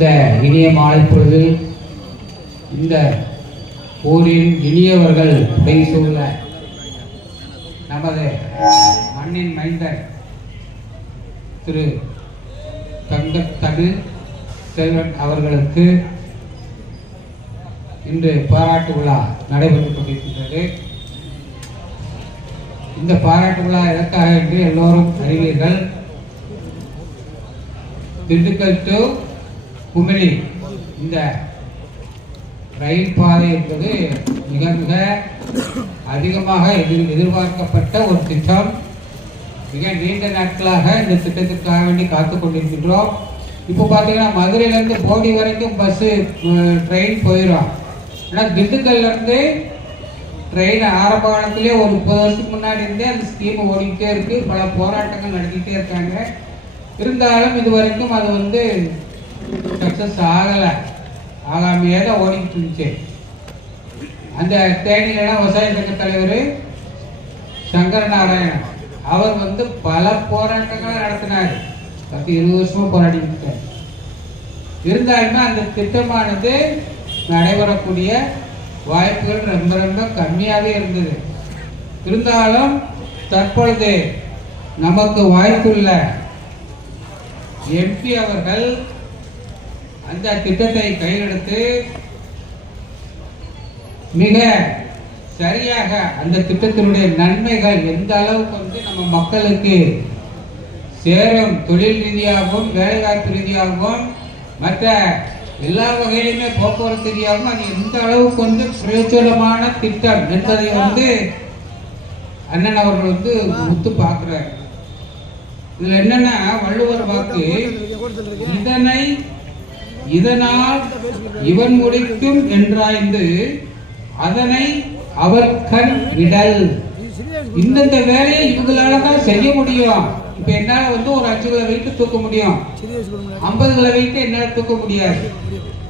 இந்த இனிய மாலை பொழுதில் இந்த ஊரின் இனியவர்கள் பேசூழ நமது மண்ணின் மைந்தர் திரு தங்கத்தமிழ் செல்வன் அவர்களுக்கு இன்று பாராட்டு விழா நடைபெற்றுக் கொண்டிருக்கின்றது. இந்த பாராட்டு விழா எதற்காக என்று எல்லோரும் அறிவீர்கள். திண்டுக்கல் டு குமரி இந்த ரயில் பாதை என்பது மிக மிக அதிகமாக எதிர்பார்க்கப்பட்ட ஒரு திட்டம். மிக நீண்ட நாட்களாக இந்த திட்டத்திற்காக வேண்டி காத்து கொண்டிருக்கின்றோம். இப்போ பார்த்தீங்கன்னா மதுரையிலேருந்து போடி வரைக்கும் பஸ்ஸு ட்ரெயின் போயிடும். ஆனால் திண்டுக்கல்லேருந்து ட்ரெயின் ஆரம்ப காலத்திலே ஒரு 30 வருஷத்துக்கு முன்னாடி இருந்தே அந்த ஸ்கீம் ஓடிக்கிட்டே இருக்கு. பல போராட்டங்கள் நடத்திக்கிட்டே இருக்காங்க. இருந்தாலும் இது வரைக்கும் அது சக்சஸ் ஆகாமையே தான் ஓடிக்கிட்டு இருந்துச்சு. அந்த தேனியில விவசாய சங்க தலைவர் சங்கர நாராயணன் அவர் பல போராட்டங்கள் நடத்தினார். 10-20 வருஷமா போராடிக்கிட்டு இருந்தாலுமே அந்த திட்டமானது நடைபெறக்கூடிய வாய்ப்புகள் ரொம்ப ரொம்ப கம்மியாகவே இருந்தது. இருந்தாலும் தற்பொழுது நமக்கு வாய்ப்புள்ள எம்பி அவர்கள் அந்த திட்டத்தை கையெடுத்து மிக சரியாக அந்த திட்டத்தினுடைய நன்மைகள் எந்த அளவுக்கு நம்ம மக்களுக்கு சேரும், தொழில் ரீதியாகவும் வேலைவாய்ப்பு ரீதியாகவும் மற்ற எல்லா வகையிலுமே போக்குவரத்து ரீதியாகவும் அது எந்த அளவுக்கு பிரயோஜனமான திட்டம் என்பதை அண்ணன் அவர்கள் உத்து பார்க்கிறார். இதுல என்னன்னா வள்ளுவர் வாக்கு, இதனால் இவன் முடிக்கும் என்றாய்ந்து அதனை அவர் கண் விடல். இந்தந்த வேலையை இவங்களால தான் செய்ய முடியும். இப்ப என்னால ஒரு 5 கிலோ வெயிட் தூக்க முடியும், 50 கிலோ வெயிட் என்னால தூக்க முடியாது.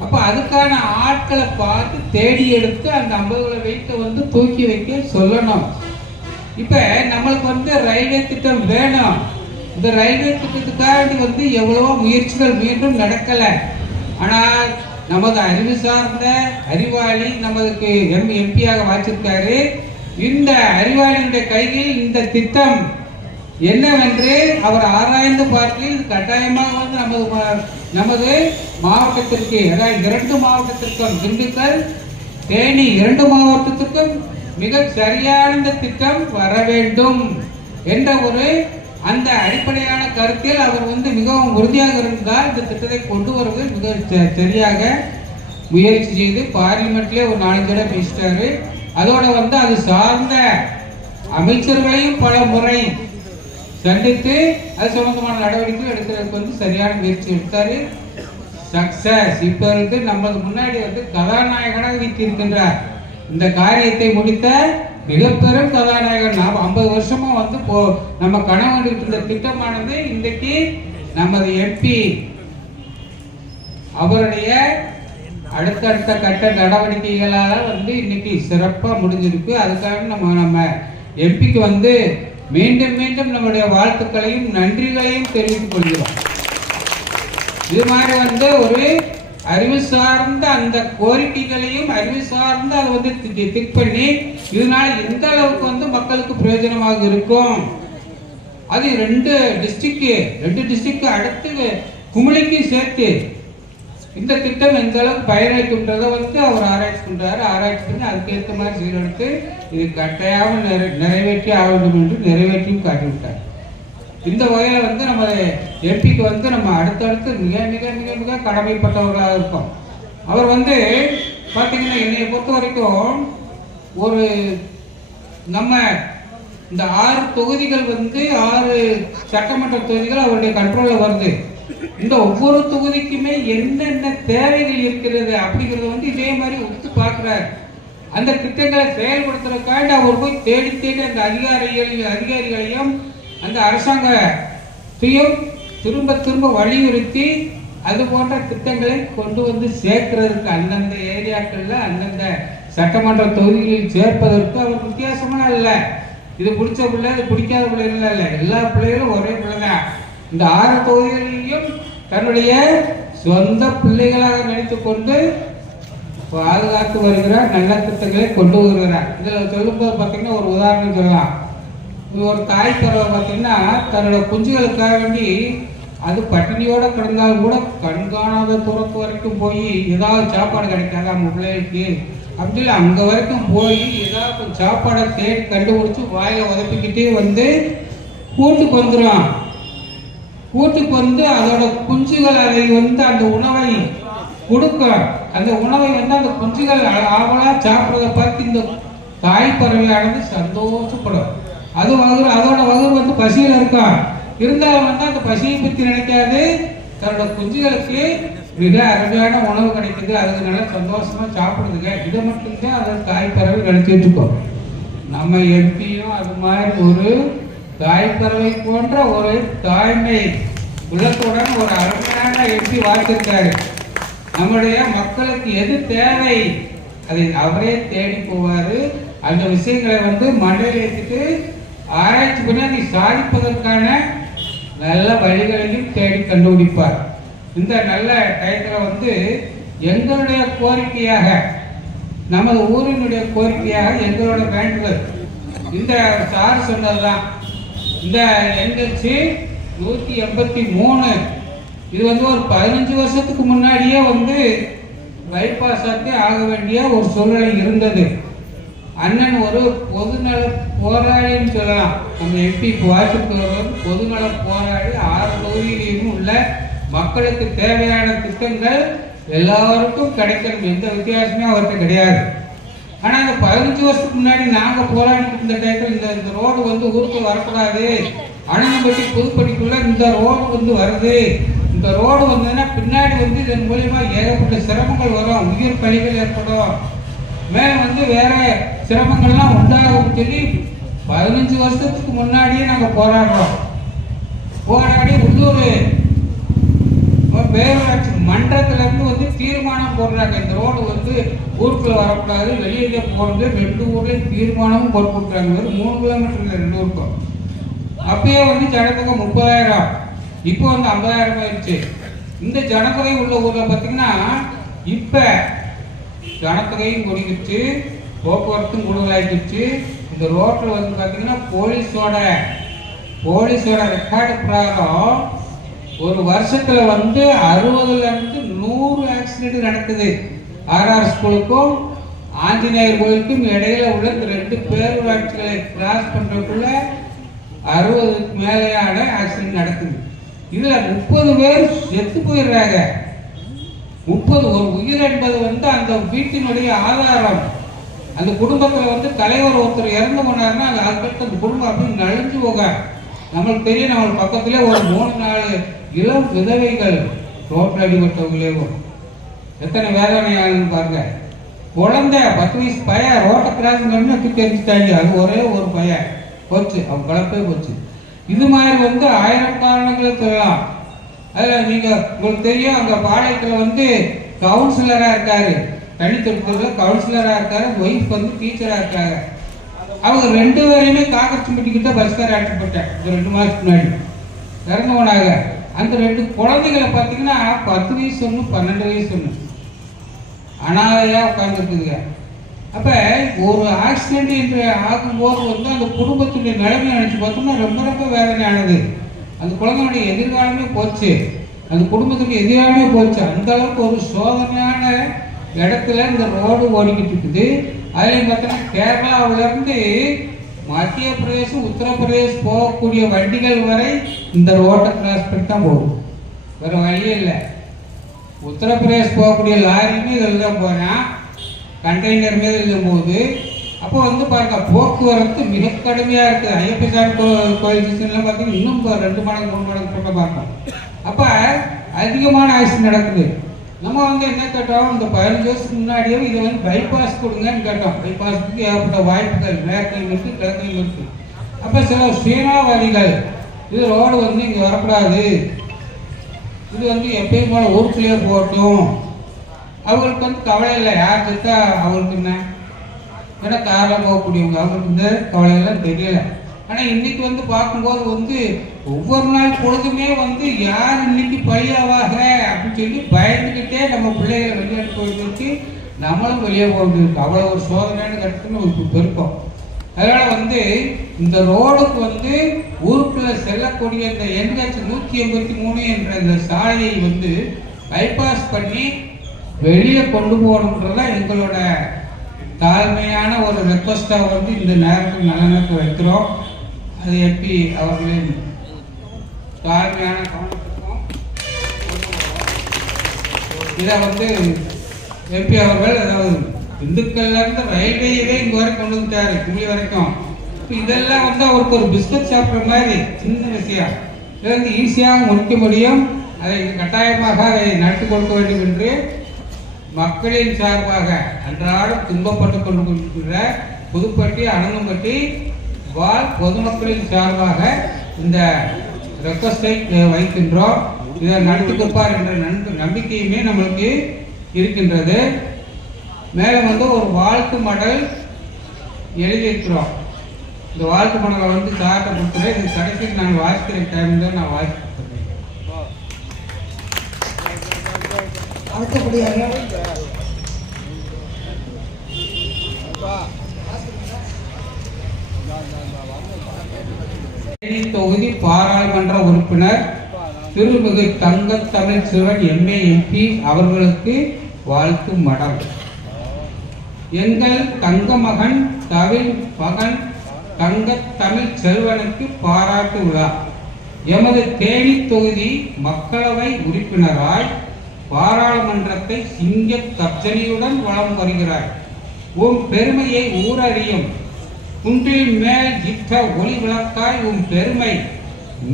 அப்ப அதுக்கான ஆட்களை பார்த்து தேடி எடுத்து அந்த 50 கிலோ வெயிட்டை தூக்கி வைக்க சொல்லணும். இப்ப நம்மளுக்கு ரயில்வே திட்டம் வேணும். இந்த ரயில்வே திட்டத்துக்காக எவ்வளவோ முயற்சிகள் மீண்டும் நடக்கல. ஆனால் நமது அறிவு சார்ந்த அறிவாளி நமக்கு எம்பியாக வாச்சிருக்காரு. இந்த அறிவாளியுடைய கையில் இந்த திட்டம் என்னவென்று அவர் ஆராய்ந்து பார்த்து கட்டாயமாக நமது மாவட்டத்திற்கு, அதாவது 2 மாவட்டத்திற்கும், திண்டுக்கல் தேனி 2 மாவட்டத்திற்கும் மிக சரியான இந்த திட்டம் வர வேண்டும் என்ற அந்த அடிப்படையான கருத்தில் அவர் மிகவும் உறுதியாக இருந்தால் இந்த திட்டத்தை கொண்டு வருவது மிக சரியாக முயற்சி செய்து பார்லிமெண்ட்லேயே ஒரு 4 தடவை பேசிட்டாரு. அதோட அது சார்ந்த அமைச்சர்களையும் பல முறை சந்தித்து அது சம்பந்தமான நடவடிக்கை எடுக்கிறதுக்கு சரியான முயற்சி எடுத்தாரு. சக்சஸ். இப்ப நம்ம முன்னாடி கதாநாயகனாக வீட்டிருக்கின்றார். இந்த காரியத்தை முடித்த மிக பெரும் கதாநாயகன். 50 வருஷமா நம்ம கனவு இருந்த திட்டமானது இன்றைக்கு நமது எம்பி அவருடைய அடுத்தடுத்த கட்ட நடவடிக்கைகளால இன்னைக்கு சிறப்பா முடிஞ்சிருக்கு. அதுக்காக நம்ம எம்பிக்கு மீண்டும் மீண்டும் நம்முடைய வாழ்த்துக்களையும் நன்றிகளையும் தெரிவித்துக் கொள்கிறோம். இது மாதிரி ஒரு அறிவு சார்ந்த அந்த கோரிக்கைகளையும் அறிவு சார்ந்து அதை திங்க் பண்ணி இதனால எந்த அளவுக்கு மக்களுக்கு பிரயோஜனமாக இருக்கும். அது 2 டிஸ்ட்ரிக்ட் அடுத்து குமளிக்கு சேர்த்து இந்த திட்டம் எந்த அளவுக்கு பயனளிக்கின்றதை அவர் ஆராய்ச்சி பண்றாரு. ஆராய்ச்சி பண்ணி அதுக்கேற்ற மாதிரி சீரெடுத்து இது கட்டாயம் நிறைவேற்றி ஆக வேண்டும் என்று நிறைவேற்றியும் காட்டிவிட்டார். இந்த வகையில் நம்ம எம்பிக்கு நம்ம அடுத்தடுத்து மிக மிக மிக மிக கடமைப்பட்டவர்களாக இருக்கும். அவர் பார்த்தீங்கன்னா என்னை பொறுத்த வரைக்கும் நம்ம இந்த 6 தொகுதிகள் 6 சட்டமன்ற தொகுதிகள் அவருடைய கண்ட்ரோலில் வருது. இந்த ஒவ்வொரு தொகுதிக்குமே என்னென்ன தேவைகள் இருக்கிறது அப்படிங்கிறத இதே மாதிரி ஒத்து பார்க்கிறார். அந்த திட்டங்களை செயல்படுத்துறதுக்காக அவர் போய் தேடி தேடி அந்த அதிகாரிகளையும் அந்த அரசாங்கத்தையும் திரும்ப திரும்ப வலியுறுத்தி அது போன்ற திட்டங்களை கொண்டு சேர்க்கிறதுக்கு அந்தந்த ஏரியாக்கள்ல அந்தந்த சட்டமன்ற தொகுதிகளில் சேர்ப்பதற்கு அவர் வித்தியாசமான இல்லை. இது பிடிச்ச பிள்ளை, இது பிடிக்காத பிள்ளைகள் இல்லை, எல்லா பிள்ளைகளும் ஒரே பிள்ளை தான். இந்த 6 தொகுதிகளிலும் தன்னுடைய சொந்த பிள்ளைகளாக நினைத்துக் கொண்டு பாதுகாத்து வருகிறார், நல்ல திட்டங்களை கொண்டு வருகிறார். இதில் சொல்லும்போது பார்த்தீங்கன்னா ஒரு உதாரணம் சொல்லலாம். ஒரு தாய் பறவை பார்த்தீங்கன்னா தன்னோட குஞ்சுகளுக்காக வேண்டி அது பட்டினியோட கிடந்தாலும் கூட கண்காணாத தூரத்து வரைக்கும் போய் ஏதாவது சாப்பாடு கிடைக்காது அவங்க பிள்ளைகளுக்கு அப்படின்னு அங்கே வரைக்கும் போய் ஏதாவது சாப்பாடை தேடி கண்டுபிடிச்சி வாயில உதப்பிக்கிட்டே வந்து கூட்டுக்கு வந்துடும். கூட்டுக்கு வந்து அதோட குஞ்சுகள் அதை வந்து அந்த உணவை கொடுக்கும். அந்த உணவை வந்து அந்த குஞ்சுகள் ஆவலா சாப்பிட்றத பார்த்து இந்த தாய் பறவையானது சந்தோஷப்படும். அது அதோட வகுறு வந்து பசியில் இருக்கும். இருந்தாலும் வந்து அந்த பசியை பற்றி நினைக்காது, தன்னோட குஞ்சுகளுக்கு மிக அருமையான உணவு கிடைக்குது, அதுக்கு நல்லா சந்தோஷமா சாப்பிடுதுங்க. இதை மட்டும்தான் அதை தாய் பறவை நினைச்சிட்டு இருக்கோம். நம்ம எம்பியும் அது மாதிரி ஒரு தாய் பறவை போன்ற ஒரு தாய்மை உள்ளத்துடன் ஒரு அருமையான எம்பி வாசிருக்காரு. நம்முடைய மக்களுக்கு எது தேவை அதை அவரே தேடி போவாரு. அந்த விஷயங்களை வந்து மண்டையில் ஏற்றிட்டு ஆராய்ச்சி பண்ணி அதை சாதிப்பதற்கான நல்ல வழிகளையும் தேடி கண்டுபிடிப்பார். இந்த நல்ல டயத்தில் வந்து எங்களுடைய கோரிக்கையாக, நமது ஊரினுடைய கோரிக்கையாக எங்களோட வேண்டுதல் இந்த சார் சொன்னதுதான். இந்த என்எல்சி 183 இது வந்து ஒரு 15 வருஷத்துக்கு முன்னாடியே வந்து பைபாஸ் ஆக வேண்டிய ஒரு சூழ்நிலை இருந்தது. அண்ணன் ஒரு பொதுநல போராளின்னு சொல்லலாம். நம்ம எம்பி வாசிப்பவர் பொதுநல போராளி. 6 தொகுதியிலும் உள்ள மக்களுக்கு தேவையான திட்டங்கள் எல்லாருக்கும் கிடைக்கணும், எந்த வித்தியாசமே அவர்கிட்ட கிடையாது. ஆனால் இந்த 15 வருஷத்துக்கு முன்னாடி நாங்கள் போராடிட்டு இருந்த டயத்தில் இந்த ரோடு வந்து ஊருக்கு வரக்கூடாது, அணங்கம்பட்டி புதுப்பட்டிக்குள்ள இந்த ரோடு வந்து வருது, இந்த ரோடு வந்ததுன்னா பின்னாடி வந்து இதன் மூலியமா ஏகப்பட்ட சிரமங்கள் வரும், உயிர் பலிகள் ஏற்படும், மேல வந்து வேற சிரமங்கள்லாம் உண்டாகும் சொல்லி 15 வருஷத்துக்கு முன்னாடியே நாங்கள் போராடுறோம். போராடி உள்ளூர் பேரூராட்சி மன்றத்துல இருந்து வந்து தீர்மானம் போடுறாங்க, இந்த ரோடு வந்து ஊருக்குள்ள வரக்கூடாது, வெளியில போறது. 2 ஊர்லயும் தீர்மானமும் போட்டு கொடுக்குறாங்க. 3 கிலோமீட்டர் 2 ஊருக்கும். அப்பயே வந்து ஜனத்தொகை 30,000, இப்போ வந்து 50,000 ஆயிடுச்சு. இந்த ஜனத்தொகை உள்ள ஊர்ல பாத்தீங்கன்னா இப்ப ஜனத்தொகையும் கூடிக்கிச்சு, போக்குவரத்தும் கூடுதலாயிடுச்சு. இந்த ரோட்ல வந்து பாத்தீங்கன்னா போலீஸோட ரெக்கார்டு பிரகாரம் ஒரு வருஷத்துல வந்து 60ல இருந்து 100 ஆக்சிடென்ட் நடக்குது. RR ஸ்கூலுக்கும் ஆஞ்சநேயர் கோயிலுக்கும் இடையில உள்ள 2 பேரூராட்சிகளை கிராஸ் பண்றதுக்குள்ள 60க்கு மேலேயான ஆக்சிடென்ட் நடக்குது. இதுல 30 பேர் செத்து போயிடுறாங்க. 30 ஒரு உயிர் என்பது வந்து அந்த வீட்டினுடைய ஆதாரம். அந்த குடும்பத்துல வந்து தலைவர் ஒருத்தர் இறந்து போனாருன்னா அதுக்கடுத்து அந்த குடும்பம் அப்படின்னு நலிஞ்சு போக. நம்மளுக்கு தெரியும், நம்ம பக்கத்திலே ஒரு 3-4 இளம் விதவைகள் ரோட்டில் அடிபட்டவங்களே எத்தனை வேதனையாளன்னு பாருங்க. குழந்தை 10 வயசு பையன் ரோட்டை கிராஸ் பண்ணி தூக்கி எரிஞ்சிட்டாங்க. அது ஒரே ஒரு பையன் போச்சு, அவன் கலப்பே போச்சு. இது மாதிரி வந்து 1000 காரணங்களை சொல்லலாம். அதில் நீங்கள் உங்களுக்கு தெரியும், அங்கே பாளையத்தில் வந்து கவுன்சிலராக இருக்காரு, தனித்தொடர்பில் கவுன்சிலராக இருக்காரு, ஒய்ஃப் வந்து டீச்சராக இருக்காங்க. அவங்க 2 பேரையுமே காக்கச்சம்பட்டிக்கிட்ட பஸ்கார் ஆட்டப்பட்டேன். 2 மாதத்துக்கு முன்னாடி இறந்து போனாங்க. அந்த 2 குழந்தைகளை பார்த்தீங்கன்னா 10 வயசு ஒன்று, 12 வயசு ஒன்று, அனாதையாக உட்காந்துருக்குதுங்க. அப்போ ஒரு ஆக்சிடென்ட் என்று ஆகும்போது வந்து அந்த குடும்பத்துடைய நிலைமை நினைச்சு பார்த்தோம்னா ரொம்ப ரொம்ப வேதனையானது. அந்த குழந்தையுடைய எதிர்காலமே போச்சு, அந்த குடும்பத்துடைய எதிர்காலமே போச்சு. அந்த அளவுக்கு ஒரு சோதனையான இடத்துல இந்த ரோடு ஓடிக்கிட்டு இருக்குது. அதுலேயும் பார்த்தோன்னா கேரளாவிலேருந்து மத்திய பிரதேசம், உத்தரப்பிரதேசம் போகக்கூடிய வண்டிகள் வரை இந்த ரோட்டை கிராஸ் பண்ணி தான் போகும், வேற வழியே இல்லை. உத்தரப்பிரதேசம் போகக்கூடிய லாரியுமே இதில் தான் போகிறேன், கண்டெய்னர் மீது எழுதும் போது. அப்போ வந்து பாருங்க, போக்குவரத்து மிக கடுமையாக இருக்குது. ஐயப்பசாமி கோயில் சீசன்லாம் பார்த்தீங்கன்னா இன்னும் 2 மடங்கு 3 மடங்கு கூட பார்க்கணும். அப்போ அதிகமான ஆக்சிடென்ட் நடக்குது. நம்ம வந்து என்ன கேட்டோம், இந்த 15 வருஷத்துக்கு முன்னாடியே இதை வந்து பைபாஸ் கொடுங்கன்னு கேட்டோம். பைபாஸுக்கு ஏற்பட்ட வாய்ப்புகள் மேற்கையும் இருக்குது, கிழக்கையும் இருக்குது. அப்போ சில சுயநலவாதிகள் இது ரோடு வந்து இங்கே வரக்கூடாது, இது வந்து எப்பயும் போல ஊருக்குள்ளேயே போகட்டும், அவங்களுக்கு வந்து கவலை இல்லை, யார் செத்தா அவங்களுக்கு என்ன, ஏன்னா காரில் போகக்கூடியவங்க, அவங்களுக்கு இந்த கவலையெல்லாம் தெரியல. ஆனா இன்னைக்கு வந்து பார்க்கும்போது வந்து ஒவ்வொரு நாள் பொழுதுமே வந்து யார் இன்னைக்கு பழியாவாக அப்படின்னு சொல்லி பயந்துக்கிட்டே நம்ம பிள்ளைகளை வெளியாட்டு போயிட்டு நம்மளும் வெளியே போயிருக்கு. அவ்வளோ ஒரு சோதனைன்னு கட்டுன்னு ஒரு பெருக்கம். அதனால வந்து இந்த ரோடுக்கு வந்து ஊருக்குள்ள செல்லக்கூடிய இந்த NH 183 என்ற இந்த சாலையை வந்து பைபாஸ் பண்ணி வெளியே கொண்டு போகணுன்றதான் எங்களோட தாழ்மையான ஒரு ரெக்வஸ்டா வந்து இந்த நேரத்தில் நலனுக்கு வைக்கிறோம். அது எப்படி அவர்களின் தாழ்மையான கவனத்துக்கும் இதை வந்து எம்பி அவர்கள் அதாவது இந்துக்கள்ல இருந்து ரயில்வேயவே இங்க வரை கொண்டு வந்துட்டாரு, கும்பி வரைக்கும். இதெல்லாம் வந்து அவருக்கு ஒரு பிஸ்கட் சாப்பிட்ற மாதிரி சின்ன விஷயம். இதை வந்து ஈஸியாக முடிக்க முடியும். அதை கட்டாயமாக அதை நடத்தி கொடுக்க வேண்டும் என்று மக்களின் சார்பாக அன்றாடம் துன்பப்பட்டு கொண்டிருக்கின்ற புதுப்பட்டி அனங்கம்பட்டி வாழ் பொதுமக்களின் சார்பாக இந்த ரெக்வஸ்டை வைக்கின்றோம். இதை நடத்தி கொடுப்பார் என்ற நம்பிக்கையுமே நம்மளுக்கு இருக்கின்றது. மேலும் வந்து ஒரு வாழ்த்து மடல் எழுதியிருக்கிறோம். இந்த வாழ்த்து மடலை வந்து சார்ட்ட கொடுத்துறேன். இது கடைசியில் நான் வாசிக்கிற டைம் தான் நான் வாசிக்கிறேன். தொகுதி பாராளுமன்ற உறுப்பினர் திருமிகு தங்கத்தமிழ் செல்வன் MA MP அவர்களுக்கு வாழ்த்து மடல். எங்கள் தங்க மகன் தவில் மகன் தங்கத்தமிழ் செல்வனுக்கு பாராட்டு விழா. எமது தேனி தொகுதி மக்களவை உறுப்பினராய் பாராளுமன்றத்தை சிங்க கர்ஜனையுடன் வலம் வருகிறார். உன் பெருமையை ஊரறியும் குன்றில் மேல் இட்ட ஒளி விளக்காய் உன் பெருமை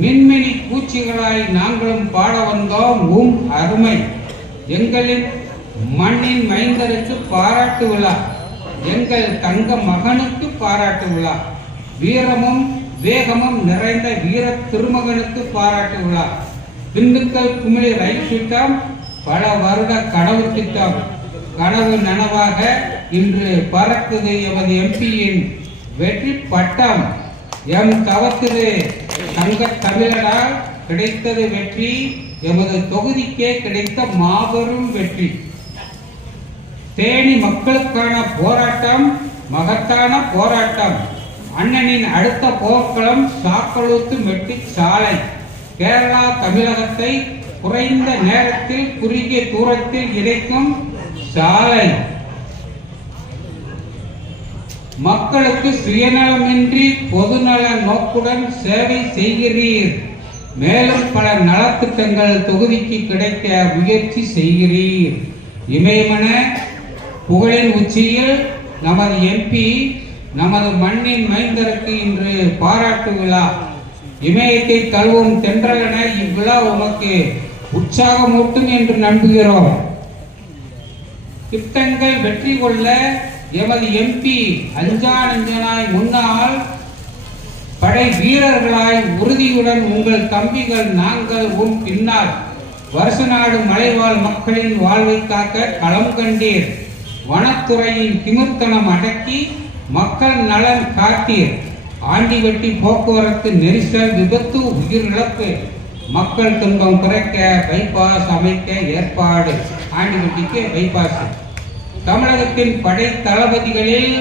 மின்மினி பூச்சிகளாய் நாங்களும் பாட வந்தோம் உம் அருமை. எங்களின் மண்ணின் மைந்தருக்கு பாராட்டு விழா. எங்கள் தங்க மகனுக்கு பாராட்டு விழா. வீரமும் வேகமும் நிறைந்த வீர திருமகனுக்கு பாராட்டு விழா. திண்டுக்கல் குமிழி ரயில் திட்டம் பல வருட கனவு திட்டம். கனவு நனவாக இன்று பறக்குது எமது MPயின் வெற்றி பட்டம். எம் தவத்திலே தங்க தமிழரால் கிடைத்தது வெற்றி. எமது தொகுதிக்கே கிடைத்த மாபெரும் வெற்றி. தேனி மக்களுக்கான போராட்டம் மகத்தான போராட்டம். அண்ணனின் அடுத்த போர்க்களம் சாக்கலூத்து மெட்டி சாலை. கேரளா தமிழகத்தை குறைந்த நேரத்தில் குறுகிய தூரத்தில் இணைக்கும் சாலை. மக்களுக்கு சுயநலமின்றி பொதுநல நோக்குடன் சேவை செய்கிறீர். மேலும் பல நலத்திட்டங்கள் தொகுதிக்கு கிடைக்க முயற்சி செய்கிறீர். இமயமன புகழின் உச்சியில் நமது MP நமது மண்ணின் மைந்தருக்கு இன்று பாராட்டு விழா. இமயத்தை தழுவும் தென்றலென இவ்விழா உமக்கு உற்சாகமூட்டும் என்று நம்புகிறோம். திட்டங்கள் வெற்றி கொள்ள எமது MP அஞ்சா நெஞ்சனாய் முன்னால் படை வீரர்களாய் உறுதியுடன் உங்கள் தம்பிகள் நாங்கள் உம் பின்னால். வருஷ நாடு மலைவாழ் மக்களின் வாழ்வை காக்க களம் கண்டீர். வனத்துறையின் திமிர்த்தனம் அடக்கி மக்கள் நலன் காத்தீர். ஆண்டி வெட்டி போக்குவரத்து நெரிசல் விபத்து உயிரிழப்பு மக்கள் துன்பம் குறைக்க பைபாஸ் அமைக்க ஏற்பாடு. ஆண்டி வெட்டிக்கு பைபாஸ். தமிழகத்தின் படை தளபதிகளில்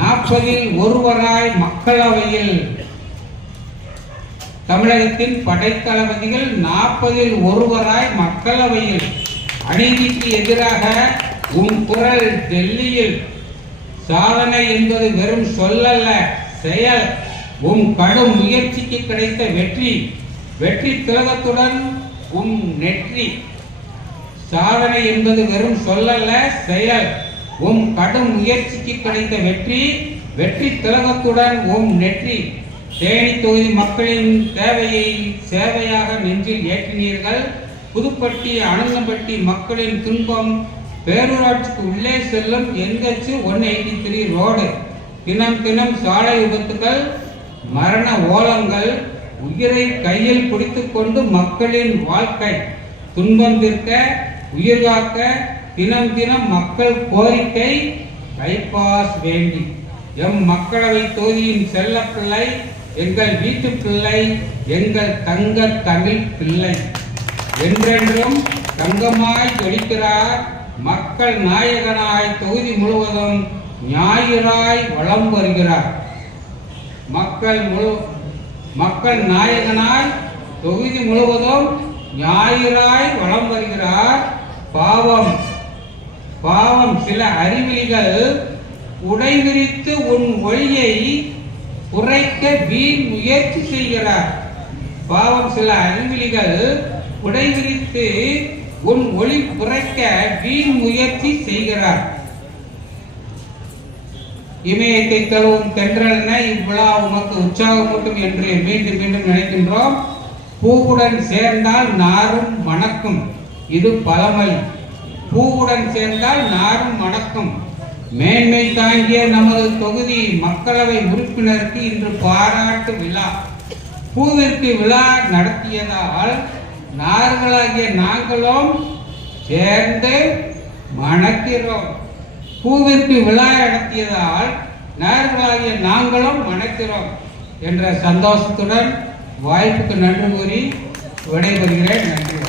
40-இல் ஒருவராய் மக்களவையில். தமிழகத்தின் படை தளபதிகள் 40-இல் ஒருவராய் மக்களவையில். அநீதிக்கு எதிராக உன் குரல் டெல்லியில். சாதனை என்பது வெறும் சொல்லல்ல செயல். உன் கடும் முயற்சிக்கு கிடைத்த வெற்றி. வெற்றி திலகத்துடன் உன் நெற்றி. சாதனை என்பது வெறும் சொல்லல்ல செயல். உன் கடும் முயற்சிக்கு கிடைத்த வெற்றி. வெற்றி திலகத்துடன் உன் நெற்றி. தேனி தொகுதி மக்களின் தேவையை சேவையாக நெஞ்சில் ஏற்றினீர்கள். புதுப்பட்டி அனங்கம்பட்டி மக்களின் துன்பம் பேரூராட்சிக்கு உள்ளே செல்லும் NH 183 ரோடு. தினம் தினம் சாலை விபத்துகள் மரண ஓலங்கள். உயிரை கையில் பிடித்துக் கொண்டு மக்களின் வாழ்க்கை துன்பம் தீர்க்க உயிர் காக்க தினம் தினம் மக்கள் கோரிக்கை பைபாஸ் வேண்டி. எம் மக்களவை தொகுதியின் செல்ல பிள்ளை எங்கள் வீட்டு பிள்ளை, எங்கள் தங்க தமிழ் பிள்ளை. என்றென்றும் தங்கமாய் ஜொலிக்கிறார். மக்கள் நாயகனாய் தொகுதி முழுவதும் ஞாயிறாய் வலம் வருகிறார். மக்கள் நாயகனாய் தொகுதி முழுவதும் ஞாயிறாய் வலம் வருகிறார். பாவம் சில அறிவிலிகள் உடைவிரித்து உன் ஒளியை குறைக்க வீண் முயற்சி செய்கிறார். பாவம் சில அறிவிலிகள் உடைவிரித்து உன் ஒளி குறைக்க வீண் முயற்சி செய்கிறார். இமயத்தை தழுவும் தென்றலென இவ்விழா உமக்கு உற்சாகமூட்டும் என்று மீண்டும் மீண்டும் நினைக்கின்றோம். பூவுடன் சேர்ந்தால் நாரும் மணக்கும், இது பழமொழி. பூவுடன் சேர்ந்தால் நாரும் மணக்கும். மேன்மை தாங்கிய நமது தொகுதி மக்களவை உறுப்பினருக்கு இன்று பாராட்டு விழா. பூவிற்கு விழா நடத்தியதால் நார்களாகிய நாங்களும் சேர்ந்து மணக்கிறோம். பூவிற்கு விழா நடத்தியதால் நார்களாகிய நாங்களும் மணக்கிறோம் என்ற சந்தோஷத்துடன் வாய்ப்புக்கு நன்றி கூறி விடைபெறுகிறேன். நன்றி.